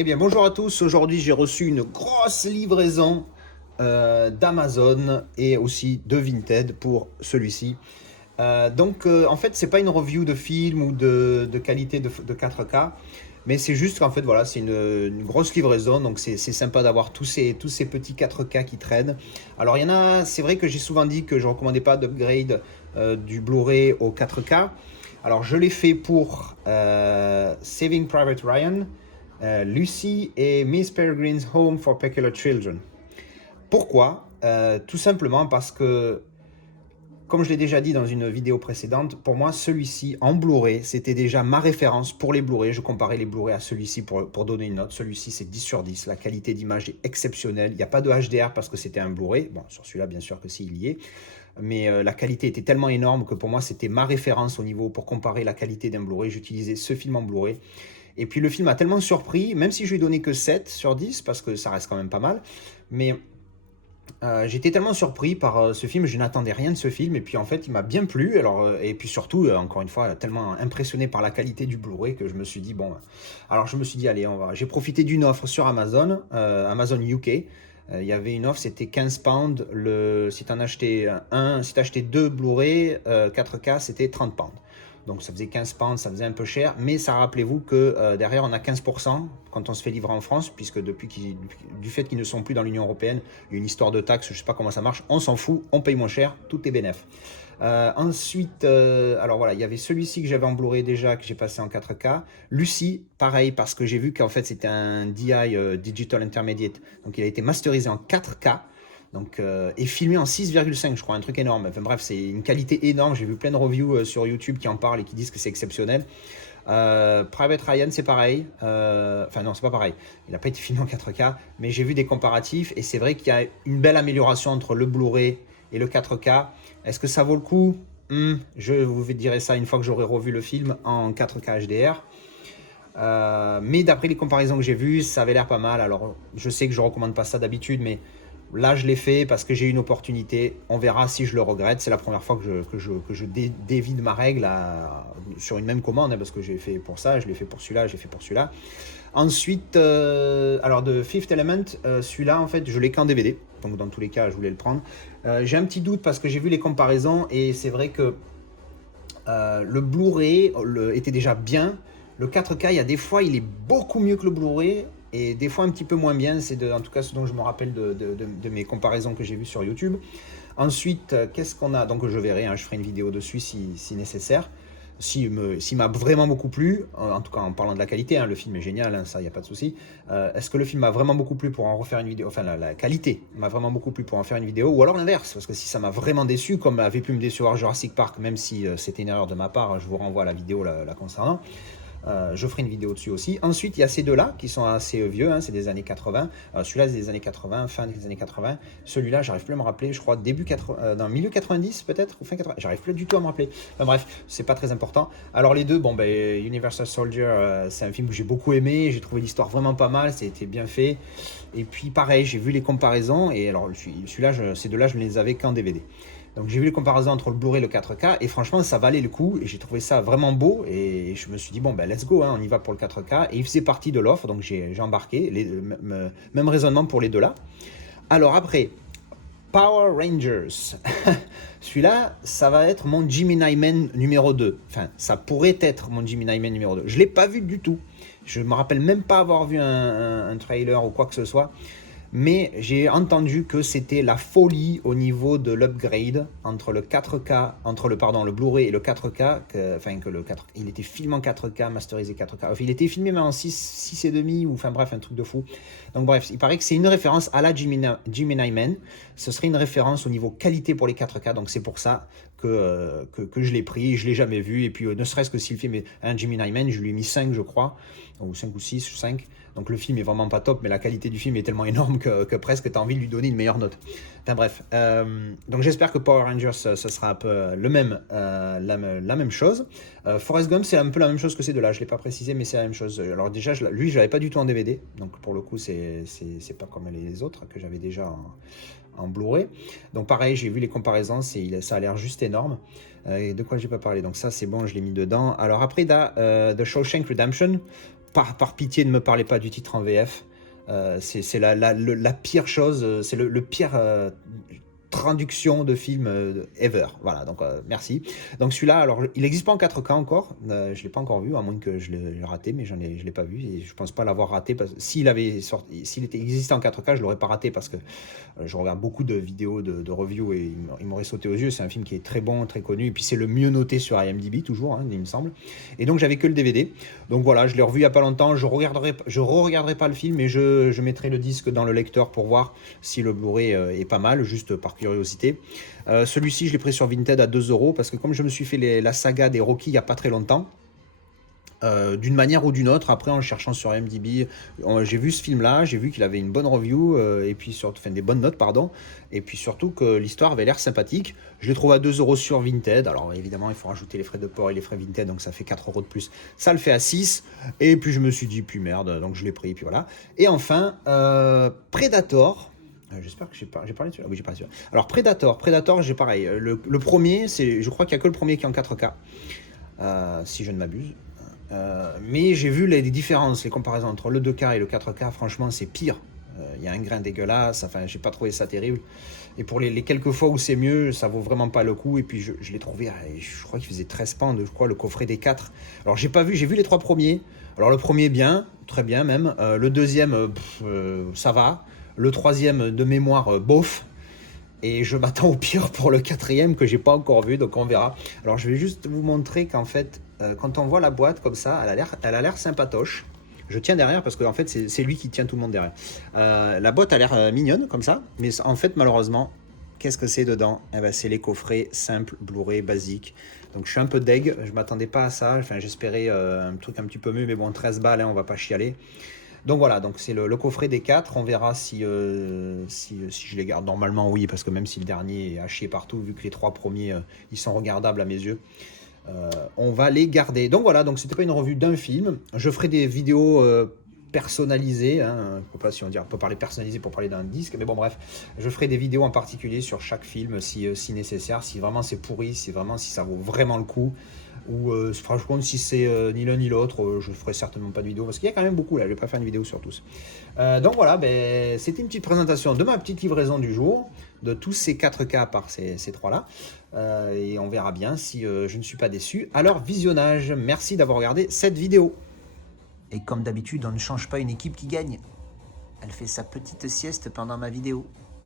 Eh bien, bonjour à tous. Aujourd'hui, j'ai reçu une grosse livraison d'Amazon et aussi de Vinted pour celui-ci. En fait, c'est pas une review de film ou de qualité de 4K, mais c'est juste qu'en fait, voilà, c'est une grosse livraison. Donc, c'est sympa d'avoir tous ces petits 4K qui traînent. Alors, il y en a, c'est vrai que j'ai souvent dit que je recommandais pas d'upgrade du Blu-ray au 4K. Alors, je l'ai fait pour Saving Private Ryan, Lucy et Miss Peregrine's Home for Peculiar Children. Pourquoi Tout simplement parce que, comme je l'ai déjà dit dans une vidéo précédente, pour moi, celui-ci en Blu-ray, c'était déjà ma référence pour les Blu-ray. Je comparais les Blu-ray à celui-ci pour donner une note. Celui-ci, c'est 10 sur 10. La qualité d'image est exceptionnelle. Il n'y a pas de HDR parce que c'était un Blu-ray. Bon, sur celui-là, bien sûr que s'il y est. Mais la qualité était tellement énorme que pour moi, c'était ma référence au niveau pour comparer la qualité d'un Blu-ray. J'utilisais ce film en Blu-ray. Et puis le film a tellement surpris, même si je lui ai donné que 7 sur 10, parce que ça reste quand même pas mal, mais j'étais tellement surpris par ce film, je n'attendais rien de ce film, et puis en fait il m'a bien plu, et puis surtout, encore une fois, tellement impressionné par la qualité du Blu-ray que je me suis dit, bon, alors je me suis dit, allez, j'ai profité d'une offre sur Amazon, Amazon UK. Il y avait une offre, c'était 15 pounds, si tu en achetais si tu achetais deux Blu-ray 4K, c'était 30 pounds. Donc ça faisait 15 pounds, ça faisait un peu cher, mais ça, rappelez-vous que derrière on a 15% quand on se fait livrer en France, puisque du fait qu'ils ne sont plus dans l'Union Européenne, il y a une histoire de taxes, je ne sais pas comment ça marche, on s'en fout, on paye moins cher, tout est bénef. Ensuite, alors voilà, il y avait celui-ci que j'avais en Blu-ray déjà, que j'ai passé en 4K. Lucy, pareil, parce que j'ai vu qu'en fait c'était un DI, Digital Intermediate, donc il a été masterisé en 4K. Donc, et filmé en 6,5, je crois, un truc énorme. Enfin bref, c'est une qualité énorme. J'ai vu plein de reviews sur YouTube qui en parlent et qui disent que c'est exceptionnel. Private Ryan, c'est pareil. Enfin non, c'est pas pareil. Il n'a pas été filmé en 4K, mais j'ai vu des comparatifs et c'est vrai qu'il y a une belle amélioration entre le Blu-ray et le 4K. Est-ce que ça vaut le coup? Je vous dirai ça une fois que j'aurai revu le film en 4K HDR. Mais d'après les comparaisons que j'ai vues, ça avait l'air pas mal. Alors, je sais que je recommande pas ça d'habitude, mais là, je l'ai fait parce que j'ai eu une opportunité. On verra si je le regrette. C'est la première fois que je dévie de ma règle sur une même commande, hein, parce que j'ai fait pour ça, je l'ai fait pour celui-là, j'ai fait pour celui-là. Ensuite, alors de Fifth Element, celui-là, en fait, je l'ai qu'en DVD. Donc, dans tous les cas, je voulais le prendre. J'ai un petit doute parce que j'ai vu les comparaisons et c'est vrai que le Blu-ray était déjà bien. Le 4K, il y a des fois, il est beaucoup mieux que le Blu-ray et des fois un petit peu moins bien. C'est en tout cas ce dont je me rappelle de mes comparaisons que j'ai vues sur YouTube. Ensuite, qu'est-ce qu'on a? Donc je verrai, hein, je ferai une vidéo dessus si nécessaire. S'il m'a vraiment beaucoup plu, en tout cas en parlant de la qualité, hein, le film est génial, hein, ça, il n'y a pas de souci. Est-ce que le film m'a vraiment beaucoup plu pour en refaire une vidéo? Enfin, la qualité m'a vraiment beaucoup plu pour en faire une vidéo, ou alors l'inverse, parce que si ça m'a vraiment déçu, comme avait pu me décevoir Jurassic Park, même si c'était une erreur de ma part, je vous renvoie à la vidéo la concernant. Je ferai une vidéo dessus aussi. Ensuite, il y a ces deux-là qui sont assez vieux, hein, c'est des années 80. Celui-là, c'est des années 80, fin des années 80. Celui-là, j'arrive plus à me rappeler, je crois début 80, dans milieu 90 peut-être, ou fin 80. J'arrive plus du tout à me rappeler. Enfin bref, c'est pas très important. Alors les deux, bon, ben, Universal Soldier, c'est un film que j'ai beaucoup aimé. J'ai trouvé l'histoire vraiment pas mal, c'était bien fait. Et puis pareil, j'ai vu les comparaisons. Et alors celui-là, ces deux-là, je ne les avais qu'en DVD. Donc j'ai vu les comparaisons entre le Blu-ray et le 4K et franchement ça valait le coup et j'ai trouvé ça vraiment beau et je me suis dit bon ben let's go, hein, on y va pour le 4K et il faisait partie de l'offre donc j'ai embarqué, même raisonnement pour les deux là. Alors après, Power Rangers, celui-là ça va être mon Gemini Man numéro 2, enfin ça pourrait être mon Gemini Man numéro 2, je ne l'ai pas vu du tout, je me rappelle même pas avoir vu un trailer ou quoi que ce soit. Mais j'ai entendu que c'était la folie au niveau de l'upgrade entre le 4K, entre le Blu-ray et le 4K, il était filmé en 4K, masterisé 4K, enfin, il était filmé même en 6,5 ou enfin bref, un truc de fou. Donc bref, il paraît que c'est une référence à la Gemini Man, ce serait une référence au niveau qualité pour les 4K, donc c'est pour ça que je l'ai pris, je ne l'ai jamais vu, et puis ne serait-ce que si le film est un Gemini Man, je lui ai mis 5 je crois, ou 5 ou 6, 5. Donc le film est vraiment pas top, mais la qualité du film est tellement énorme que presque tu as envie de lui donner une meilleure note. Enfin bref, donc j'espère que Power Rangers, ce sera un peu la même chose. Forrest Gump, c'est un peu la même chose que ces deux-là, je ne l'ai pas précisé, mais c'est la même chose. Alors déjà, lui, je l'avais pas du tout en DVD, donc pour le coup, c'est pas comme les autres que j'avais déjà en Blu-ray. Donc pareil, j'ai vu les comparaisons, ça a l'air juste énorme. Et de quoi j'ai pas parlé? Donc ça, c'est bon, je l'ai mis dedans. Alors après, The Shawshank Redemption. par pitié, ne me parlez pas du titre en VF. C'est la pire chose, c'est le pire traduction de film ever. Voilà, donc merci. Donc celui-là, alors il n'existe pas en 4K encore, je ne l'ai pas encore vu, à moins que je l'ai raté, mais je ne l'ai pas vu et je pense pas l'avoir raté. S'il existait en 4K, je l'aurais pas raté parce que je regarde beaucoup de vidéos de review et il m'aurait sauté aux yeux. C'est un film qui est très bon, très connu, et puis c'est le mieux noté sur IMDb toujours, hein, il me semble. Et donc j'avais que le DVD. Donc voilà, je l'ai revu il y a pas longtemps. Je re-regarderai pas le film, mais je mettrai le disque dans le lecteur pour voir si le Blu-ray est pas mal, juste par curiosité. Celui-ci, je l'ai pris sur Vinted à 2 euros parce que comme je me suis fait la saga des Rocky il y a pas très longtemps, d'une manière ou d'une autre, après en cherchant sur IMDb, j'ai vu ce film-là, j'ai vu qu'il avait une bonne review, et puis enfin des bonnes notes, pardon, et puis surtout que l'histoire avait l'air sympathique. Je l'ai trouvé à 2 euros sur Vinted. Alors évidemment, il faut rajouter les frais de port et les frais Vinted, donc ça fait 4 euros de plus. Ça le fait à 6, et puis je me suis dit, puis merde, donc je l'ai pris, et puis voilà. Et enfin, Predator. J'espère que j'ai parlé de celui-là. Oui, j'ai parlé de celui-là. Alors Predator, j'ai pareil. Le premier, je crois qu'il n'y a que le premier qui est en 4K, si je ne m'abuse. Mais j'ai vu les différences, les comparaisons entre le 2K et le 4K, franchement c'est pire. Il y a un grain dégueulasse, enfin j'ai pas trouvé ça terrible. Et pour les quelques fois où c'est mieux, ça vaut vraiment pas le coup. Et puis je l'ai trouvé, je crois qu'il faisait 13 pounds, je crois, le coffret des 4. Alors j'ai vu les 3 premiers. Alors le premier bien, très bien même. Le deuxième, ça va. Le troisième de mémoire, bof. Et je m'attends au pire pour le quatrième que j'ai pas encore vu, donc on verra. Alors je vais juste vous montrer qu'en fait, quand on voit la boîte comme ça, elle a l'air sympatoche. Je tiens derrière parce que en fait c'est lui qui tient tout le monde derrière. La boîte a l'air mignonne comme ça, mais en fait malheureusement, qu'est-ce que c'est dedans? Eh ben, c'est les coffrets simples, Blu-ray, basiques. Donc je suis un peu deg, je m'attendais pas à ça, enfin j'espérais un truc un petit peu mieux, mais bon 13 balles, hein, on va pas chialer. Donc voilà, donc c'est le coffret des 4. On verra si je les garde. Normalement, oui, parce que même si le dernier est à chier partout, vu que les 3 premiers, ils sont regardables à mes yeux, on va les garder. Donc voilà, donc c'était pas une revue d'un film. Je ferai des vidéos personnalisées. Hein, je sais pas si on peut parler personnalisé pour parler d'un disque, mais bon, bref, je ferai des vidéos en particulier sur chaque film si nécessaire, si vraiment c'est pourri, si ça vaut vraiment le coup. Ou franchement, si c'est ni l'un ni l'autre, je ferai certainement pas de vidéo parce qu'il y a quand même beaucoup là. Je vais pas faire une vidéo sur tous. Donc voilà, c'était une petite présentation de ma petite livraison du jour, de tous ces 4K par ces 3 là. Et on verra bien si je ne suis pas déçu à leur visionnage. Merci d'avoir regardé cette vidéo. Et comme d'habitude, on ne change pas une équipe qui gagne. Elle fait sa petite sieste pendant ma vidéo.